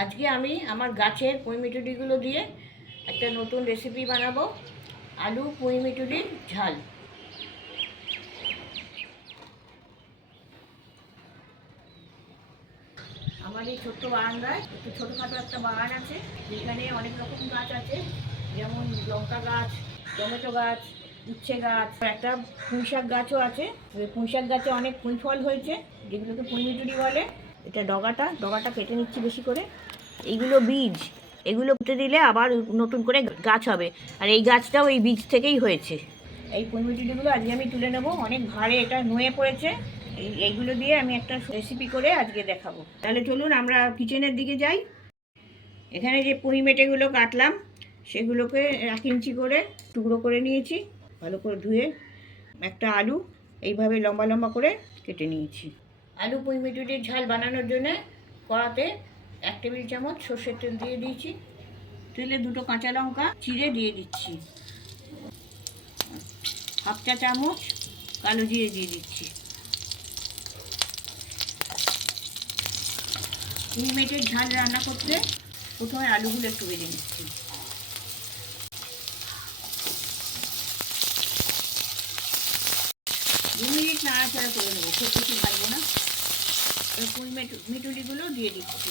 আজকে আমি আমার গাছের পুঁইমিটুলিগুলো দিয়ে একটা নতুন রেসিপি বানাবো, আলু পুঁইমিটুলির ঝাল। আমার এই ছোট্ট বারান্দায় একটু ছোটোখাটো একটা বাগান আছে, যেখানে অনেক রকম গাছ আছে, যেমন লঙ্কা গাছ, টমেটো গাছ, উচ্ছে গাছ, একটা পুঁইশাক গাছও আছে। পুঁইশাক গাছে অনেক পুঁই ফল হয়েছে, যেগুলোকে পুঁইমিটুলি বলে। এটা ডগাটা কেটে নিচ্ছি বেশি করে। এইগুলো বীজ, এগুলো পুঁতে দিলে আবার নতুন করে গাছ হবে, আর এই গাছটাও এই বীজ থেকেই হয়েছে। এই পুঁইমিটুলিগুলো আজকে আমি তুলে নেব, অনেক ভারে এটা নুয়ে পড়েছে। এইগুলো দিয়ে আমি একটা রেসিপি করে আজকে দেখাবো। তাহলে চলুন আমরা কিচেনের দিকে যাই। এখানে যে পুঁই মেটেগুলো কাটলাম, সেগুলোকে 1 ইঞ্চি করে টুকরো করে নিয়েছি, ভালো করে ধুয়ে। একটা আলু এইভাবে লম্বা লম্বা করে কেটে নিয়েছি। আলু পুঁই মিটুলির ঝাল বানানোর জন্য কড়াতে 1 টেবিল চামচ সর্ষের তেল দিয়ে দিয়েছি। তেলে 2টো কাঁচা লঙ্কা চিড়ে দিয়ে দিচ্ছি। 1/2 চা চামচ কালো জিরে দিয়ে দিচ্ছি। পুঁই মেটের ঝাল রান্না করতে প্রথমে আলুগুলো একটু ভেজে নিচ্ছি। দু মিনিট নাড়াচাড়া করে নেবো, খুব বেশি ভাজবো না। পুঁই মিটুলিগুলো দিয়ে দিচ্ছি।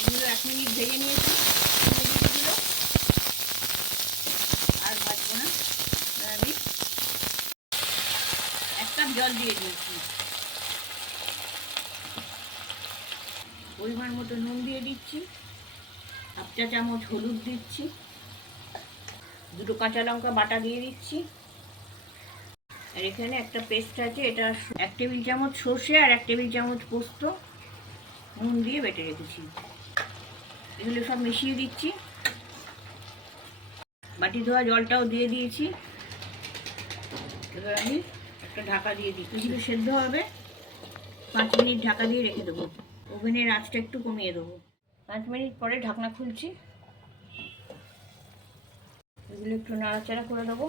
এগুলো 1 মিনিট ভেজে নিয়েছি। মিটুলিগুলো আর ভাজবো না। আমি 1 কাপ জল দিয়ে দিয়েছি। পরিমাণ মতো নুন দিয়ে দিচ্ছি। 1/2 চা চামচ হলুদ দিচ্ছি। 2টো কাঁচা লঙ্কা বাটা দিয়ে দিচ্ছি। আর এখানে একটা পেস্ট আছে, এটা 1 টেবিল চামচ সর্ষে আর 1 টেবিল চামচ পোস্ত নুন দিয়ে বেটে রেখেছি। এগুলো সব মিশিয়ে দিচ্ছি। বাটি ধোয়া জলটাও দিয়ে দিয়েছি। এবার আমি একটা ঢাকা দিয়ে দিই, এগুলো সেদ্ধ হবে। 5 মিনিট ঢাকা দিয়ে রেখে দেবো। ওভেনের আঁচটা একটু কমিয়ে দেবো। 5 মিনিট পরে ঢাকনা খুলছি। এগুলো একটু নাড়াচাড়া করে দেবো।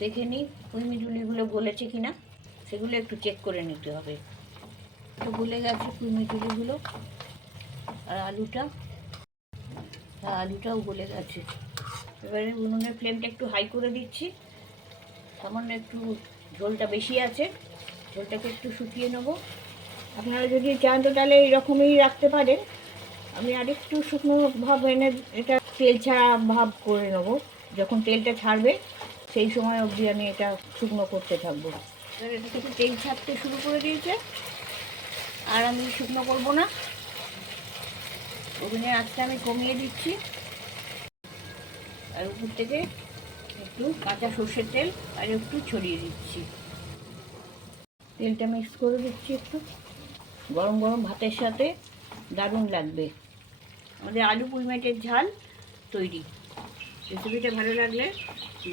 দেখে নিই পুঁই মিটুলিগুলো গলেছে কিনা, সেগুলো একটু চেক করে নিতে হবে। তো গলে গেছে পুঁই মিটুলিগুলো। আর আলুটাও গলে গেছে। এবারে উনুনের ফ্লেমটা একটু হাই করে দিচ্ছি। সামান্য একটু ঝোলটা বেশি আছে, ঝোলটাকে একটু শুকিয়ে নেবো। আপনারা যদি চান তো তাহলে এইরকমই রাখতে পারেন। আমি আরেকটু শুকনো ভাব এনে এটা তেল ছাড়া ভাব করে নেবো। যখন তেলটা ছাড়বে সেই সময় অবধি আমি এটা শুকনো করতে থাকবো। এবার এটা থেকে তেল ছাড়তে শুরু করে দিয়েছে, আর আমি শুকনো করবো না। ওভেনের আঁচটা আমি কমিয়ে দিচ্ছি। আর উপর থেকে একটু কাঁচা সর্ষের তেল আর একটু ছড়িয়ে দিচ্ছি। তেলটা মিক্স করে দিচ্ছি একটু। গরম গরম ভাতের সাথে দারুণ লাগবে। আমাদের আলু পুঁই মেটের ঝাল তৈরি। রেসিপিটা ভালো লাগলে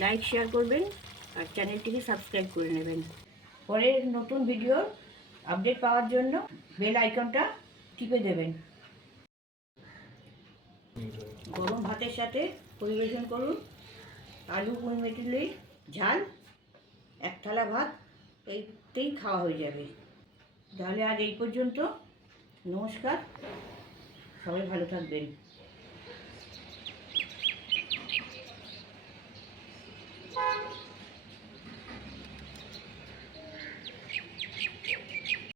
লাইক শেয়ার করবেন, আর চ্যানেলটিকে সাবস্ক্রাইব করে নেবেন। পরের নতুন ভিডিওর আপডেট পাওয়ার জন্য বেল আইকনটা টিপে দেবেন। গরম ভাতের সাথে পরিবেশন করুন আলু পুঁই মেটুলির ঝাল। 1 থালা ভাত এইতেই খাওয়া হয়ে যাবে। তাহলে আজ এই পর্যন্ত। নমস্কার, সবাই ভালো থাকবেন।